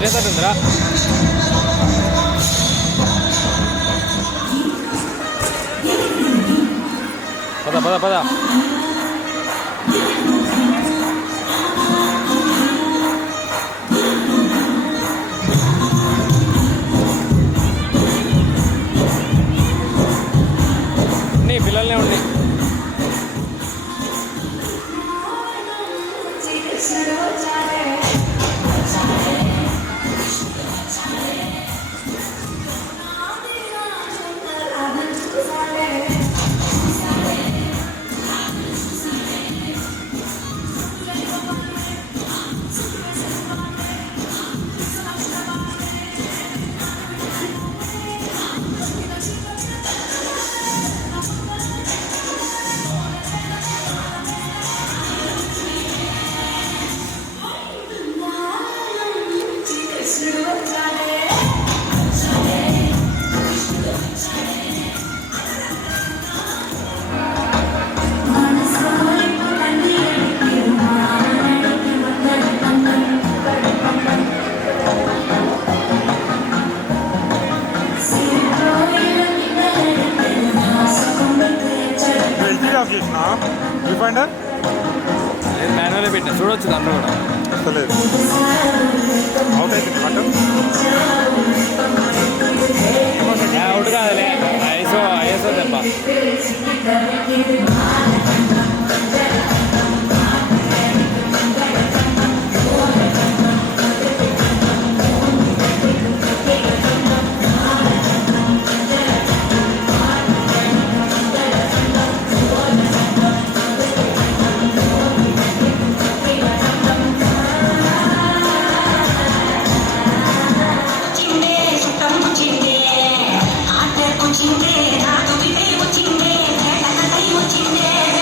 కొట్టేస్తుందిరా. పద పద పద. నీ పిల్లల్నే ఉండి మాన్యువల్ పెట్టిన చూడొచ్చు దాంట్లో కూడా వస్తలేదు. అవుట్ అయితే అవుట్ కాదులే. ఐఎస్ఓ దెబ్బ. వచ్చిందే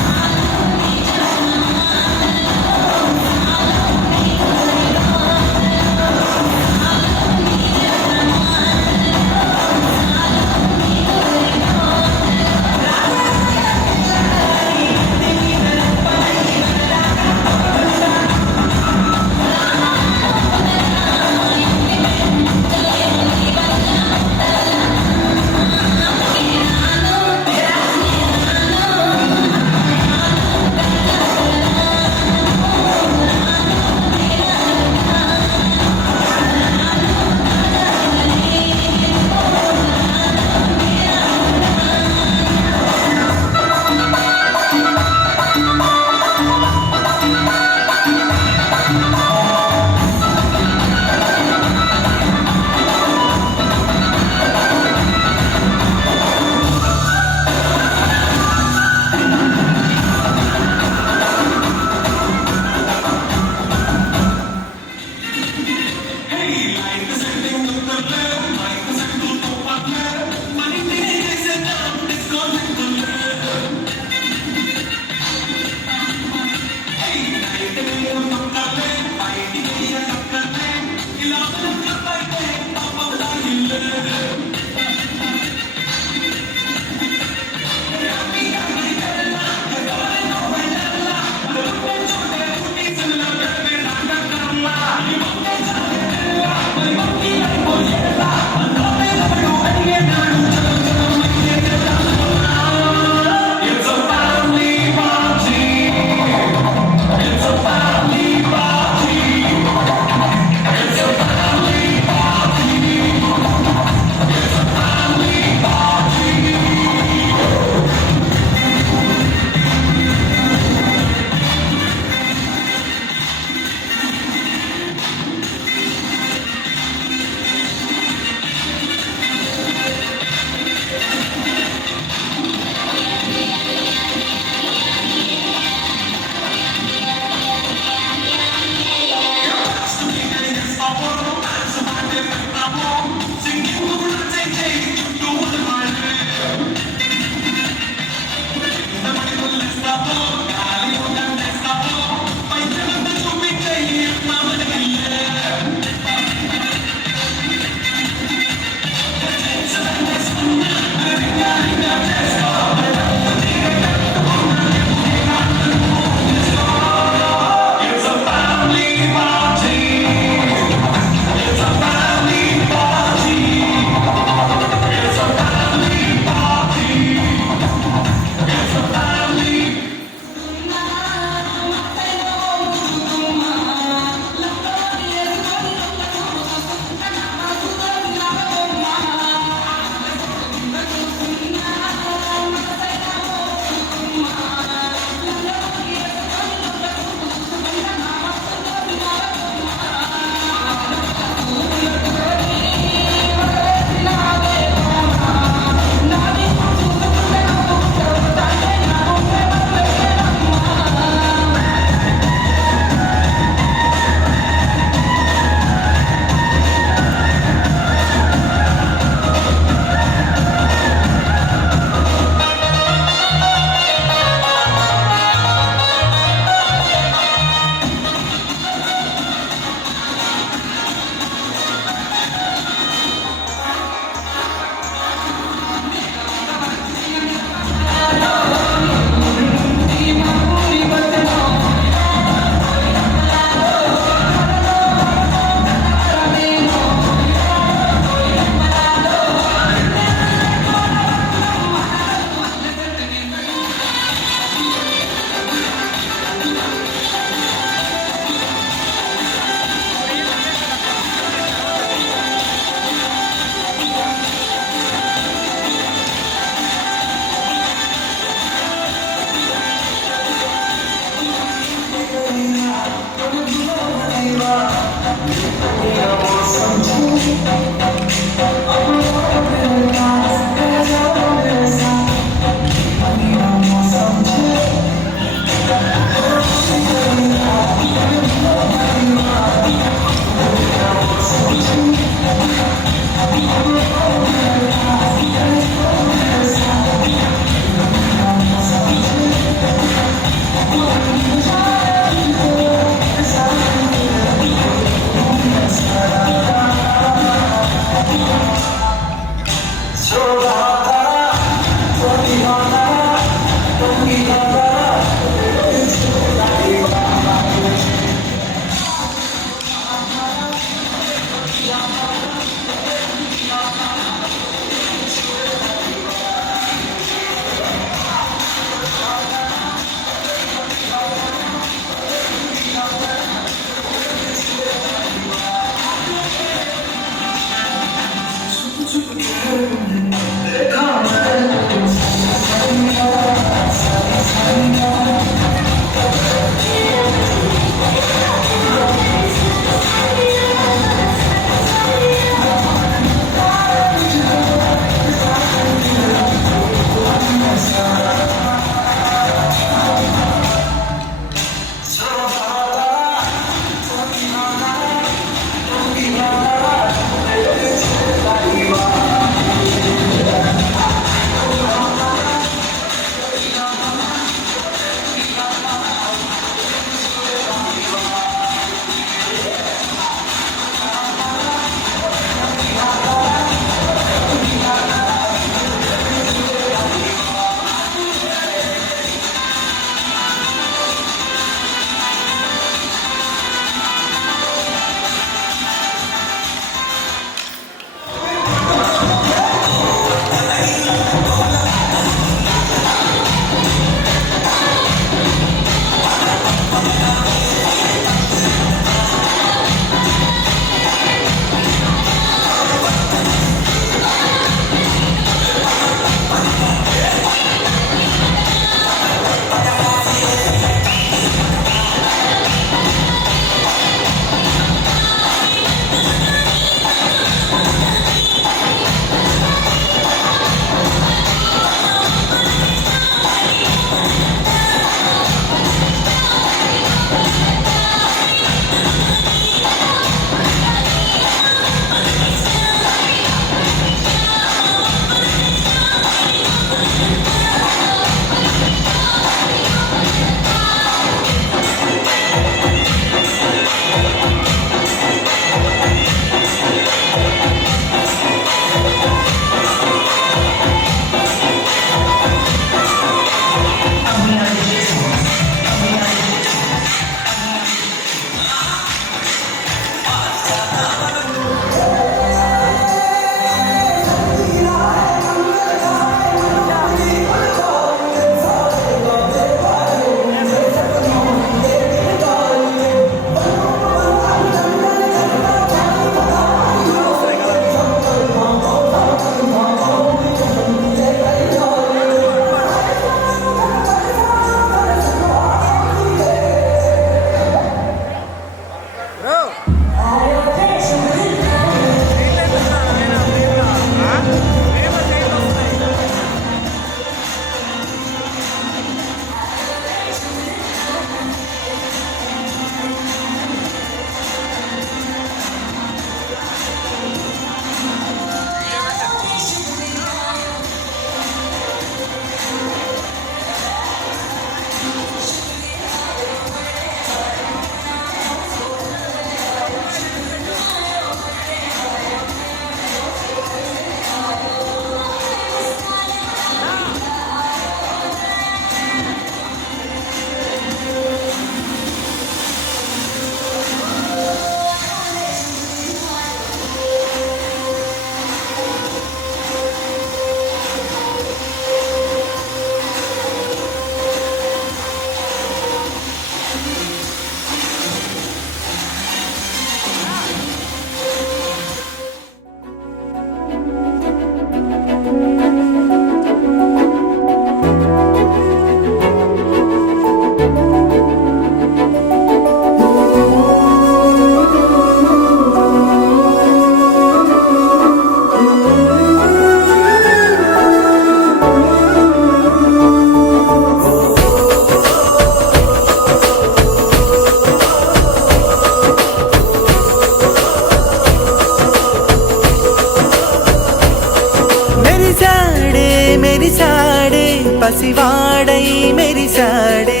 పసివాడై మెరిసాడే.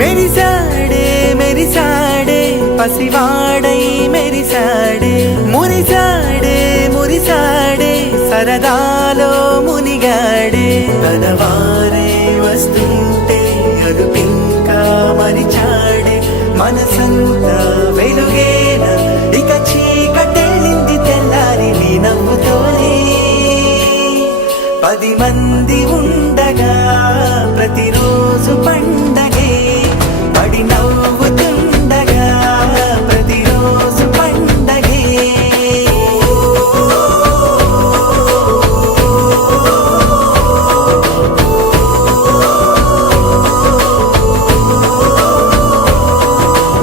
మెరిసాడే మెరిసాడే పసివాడై మెరిసాడే. మురిసాడే మురిసాడే సరదాలో మునిగాడే. తనవారే వస్తుంటే అదుపింకా మరిచాడే. మనసంతా వెలుగేన ఇక చీకటెళ్ళింది తెల్లారి నీ నవ్వుతోనే. 10 మంది ఉండగా ప్రతిరోజు పండగే. పడి నవ్వుతుండగా ప్రతిరోజు పండగే.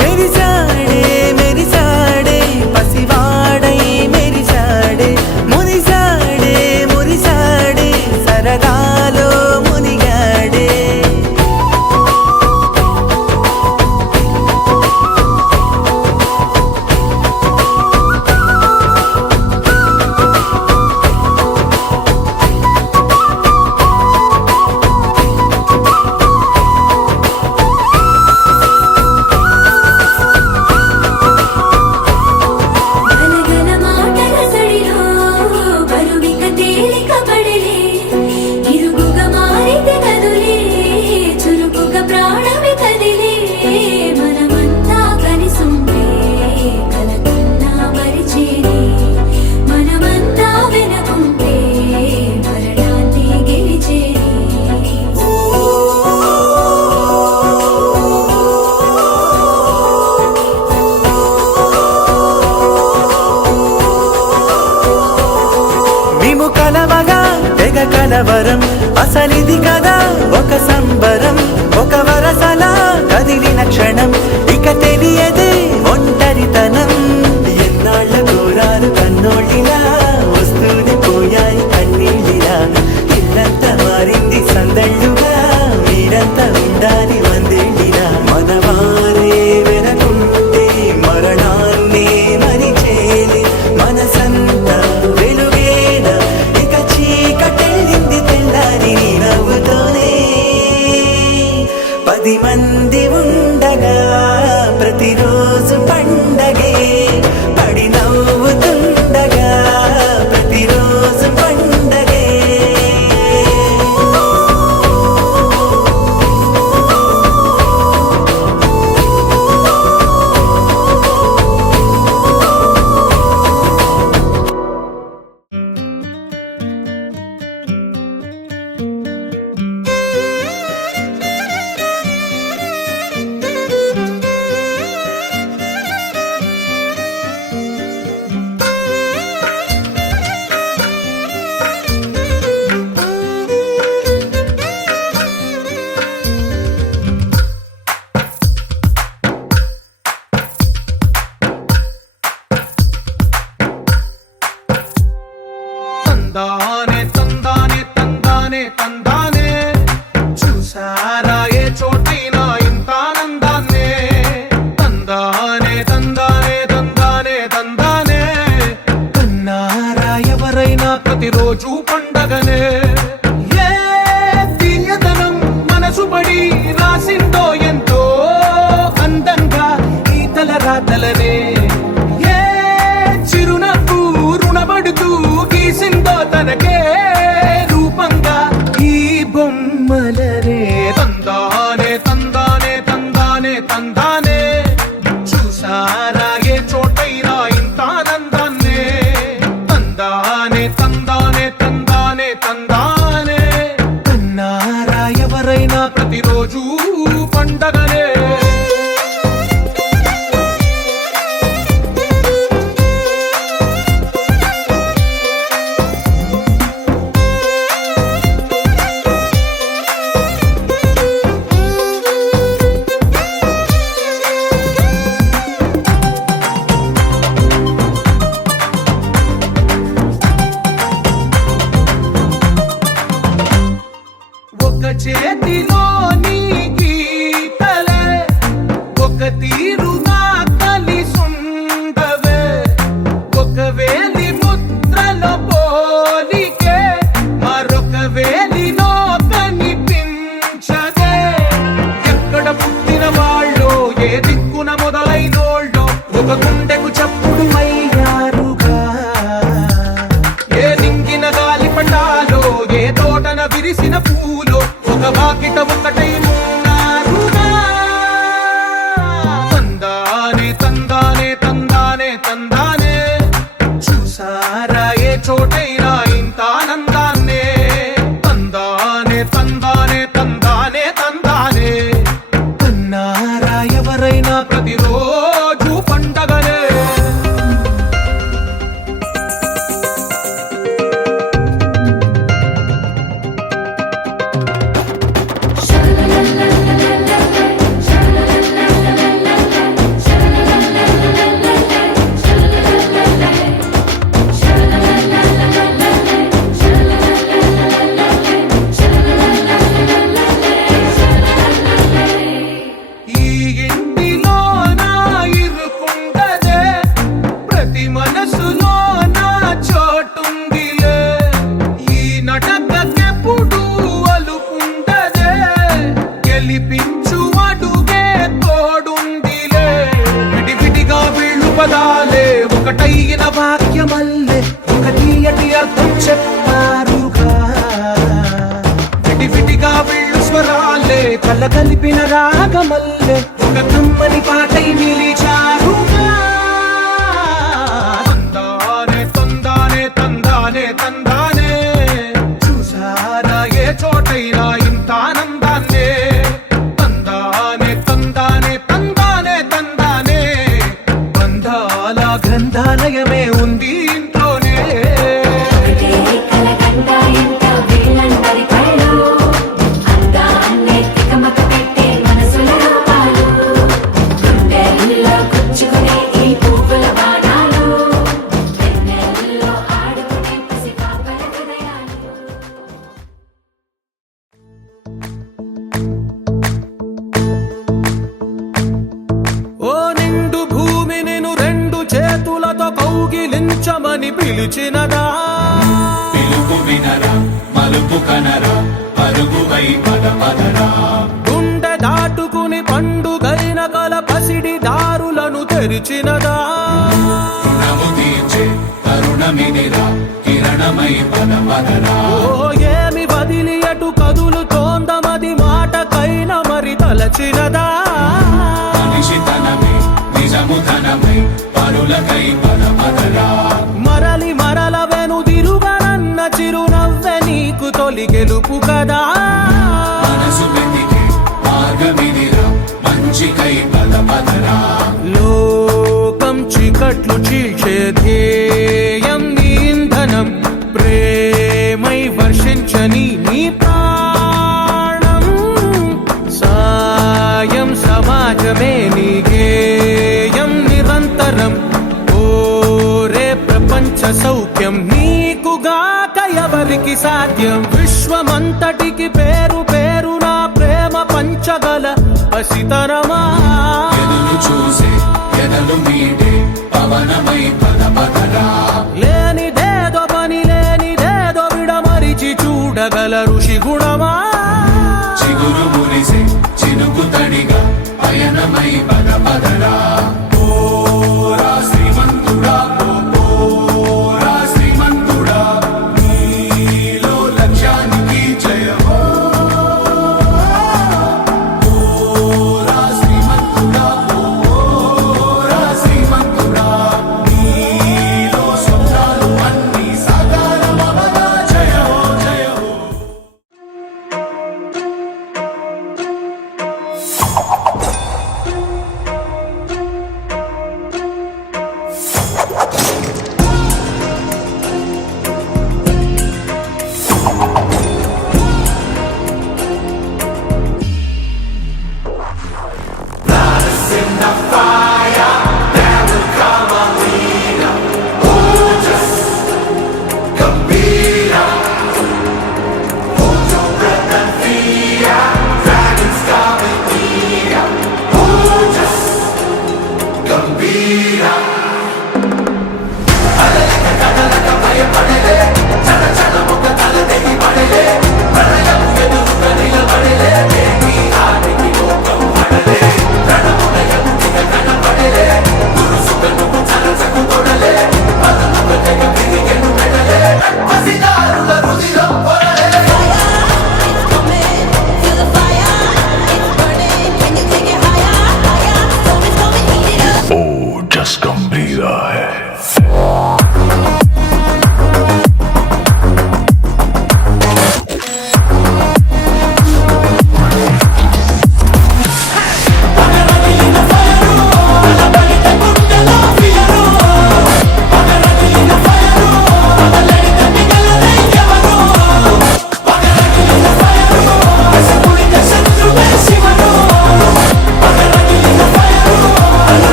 మెరిసాడే మెరిసాడే పసివాడై మెరిసాడే. మురిసాడే మురిసాడే సరదాలో మునిగాడే. గలగల మాటల సడిలో బరువిక తేలిక పడలే. ఇరుగుగా మారితే కదులే చురుకుగా ప్రాణమి కదిలే. మనమంతా కలిసుంటే కలకన్నా మరిచేనే. మనమంతా వెనకుంటే మరణాన్ని గెలిచేనే. మేము కలవగా తెగ కలవరం. అసలిది కదా ఒక సంబరం. ఒక వరసలా కదిలిన క్షణం ఇక తెలియదే ఒంటరితనం. ఎన్నాళ్ళ కోరాలు కన్నోళ్ళిలా వస్తూనే పోయాయి కన్నీళ్ళిలా. ఇల్లంతా మారింది సందళ్ళుగా మీరంతా ఉండాలి వందేళ్ళిలా. మనవారే వెనకుంటే మరణాన్నే మరిచేలి. మనసంతా వెలుగేన ఇక చీకటెళ్ళింది తెల్లారి నీ నవ్వుతోనే. 10 మంది ఉండగా ప్రతిరోజు పండగే. పడి నవ్వుతుండగా ప్రతిరోజు పండగే. తందానే తందానే తందానే తందానే చూసారా ఏ చోటైనా ఇంత ఆనందాన్నే. తందానే తందానే తందానే తందానే కన్నారా ఎవరైనా ప్రతిరోజు పండగనే. ఏ తీయదనం మనసు పడి రాసిందో ఎంతో అందంగా ఈ తలరాతలనే. ఏ చిరునవ్వు రుణపడుతూ గీసిందో తనకే రూపంగా ఈ బొమ్మలనే. తందానే తందానే తందానే తందానే చూసారా ఏ చోటైనా ఇంత ఆనందాన్నే. తందానే తందానే తందానే తందానే కన్నారా ఎవరైనా ప్రతిరోజు పండగనే. ఒక చేతిలో నీ గీతలే ఒక తీరుగా కలిసుండవే. ఒక వేలి ముద్ద ఎవరైనా ప్రతిరోజు పండగలే. ఈ ఇంటిలో నా ఇరుకుండదే, ప్రతి మనసులో నా చోటుందిలే. ఈ నటకెప్పుడు అలుపుండదే, గెలిపించు అడుగే తోడుందిలే. విడివిడిగా వీళ్ళు పదాలే ఒకటైన వాక్యమల్లే, ఒక తీయటి అర్థం చెప్పారుగా. విడివిడిగా వీళ్ళు స్వరాలే కల కలిపిన రాగమల్లే, ఒక కమ్మని పాటై నిలిచారుగా. తందానే తందానే తందానే తందానే, చూసారా ఏ చోటైనా ఇంత ఆనందాన్నే. తందానే తందానే తందానే తందానే, బంధాల గ్రంథాలయమే ఉంది ఇంట్లోనే. కలకండ ఎంత వీళ్ళందరి కళ్ళు, అందాన్నే తికమక పెట్టే మనసుల రూపాలు, గుండెల్లో గుచ్చుకునే ఈ పువ్వుల బాణాలు, వెన్నెల్లో ఆడుకునే పసిపాపల హృదయాలు. ఓ నిండు భూమి నిన్ను రెండు చేతులతో కౌగిలించమని పిలిచినదా. పిలుపు వినరా మలుపు కనరా పరుగువై పద పదరా. గుండె దాటుకుని పండుగైన కల పసిడి దారులను తెరిచినదా. రుణము తీర్చే తరుణమిదిరా కిరణమై పద పదరా. ఓ ఏమి వదిలి అటు కదులుతోందమది మాటకైన మరి తలచినదా. మనిషితనమే నిజము ధనమై పరులకై పద పదరా. మరలి మరల వెనుదిరుగనన్న చిరునవ్వె నీకు తొలి గెలుపు కదా. మనసు వెతికే మార్గమిదిరా మంచికై పద పదరా. లోకం చీకట్లు చీల్చే ధ్యేయం నీ ఇంధనం, ప్రేమై వర్షించని నీ ప్రాణం. సాయం సమాజమే నీ గేయం నిరంతరం, ఓరే ప్రపంచ సౌఖ్యం నీకుగాక ఎవరికి సాధ్యం. విశ్వమంతటికి పేరు పేరు నా ప్రేమ పంచగల పసితరమా. ఎదురు చూసే ఎదలు మీటే పవనమై పద పదరా. లేనిదేదో పని లేనిదేదో విడమరిచి చూడగల ఋషి గుణమా. చిగురు మురిసే చినుకు తడిగా పయనమై పద పదరా. ఓరా శ్రీమంతుడా ఓరా శ్రీమంతుడా, నీలో లక్ష్యానికి జయమో. ఓరా శ్రీమంతుడా ఓరా శ్రీమంతుడా, నీలో స్వప్నాలు అన్నీ సాకారమవగా జయమో జయమో.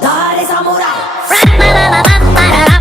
Dare samurai Fire, fire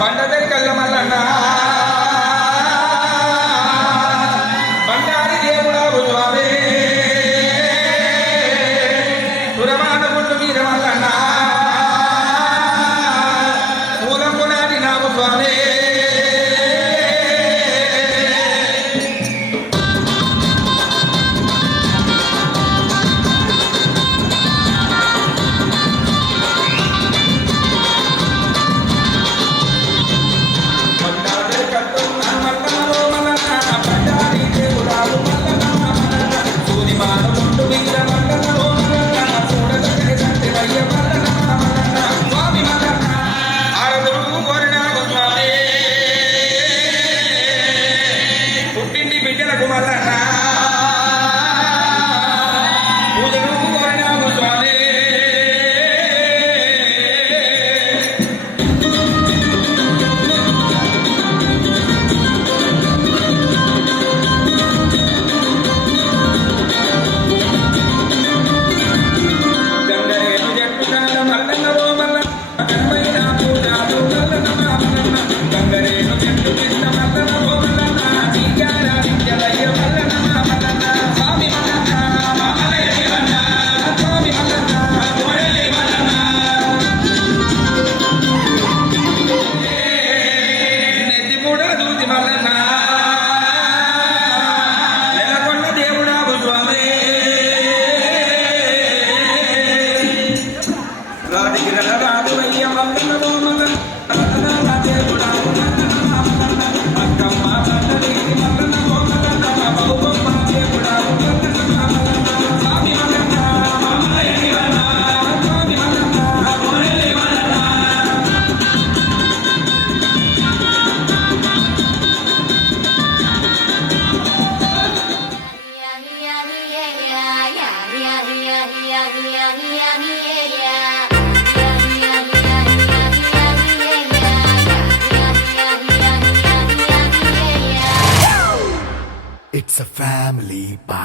బండదరి కల్ల మల్లన్న బండారి దేవుడావు స్వామి సురమాన గుండు మీద మల్లన్న పూలంపు నాటి నావు స్వామి బండారి కట్టున్న మల్లన్నో మల్లన్న బండారి దేవుడావు మల్లన్న మల్లన్న సూదిమాన గుండు మీద మల్లన్నో మల్లన్న చూడదగ్గర కంటే వయ్య మల్లన్న మల్లన్న స్వామి మల్లన్న ఆరదురుగు కోరినావు స్వామి పుట్టింటి బిడ్డలకు మల్లన్న పూజలు కోరినావు స్వామి గంగరేను జట్టు కన్న మల్లన్నలో మల్లన్న ఘనమైన పూజలు మల్లన్న మల్లన్న గంగరేను జట్టు కింద మల్లన్నలో మల్లన్న శ్రీకార విద్యలయ్య మల్లన్న మల్లన్న స్వామి మల్లన్న మల్లయ్య మల్లన్న స్వామి మల్లన్న కోడలి మల్లన్న నెత్తి కూడా దూతి మల్లన్న నెలకొండ దేవుడావు స్వామి రాడికి రాదు అయ్య మల్లన్నలో మల్లన్న దేవుడావు మల్లన్న అక్కమ్మ తండ్రి మల్లన్నలో మల్లన్న బహుబొమ్మ దేవుడావు మల్లన్న మల్లన్న స్వామి మల్లన్న మల్లయ్య మల్లన్న స్వామి మల్లన్న కోడలి Mallanna It's a family party.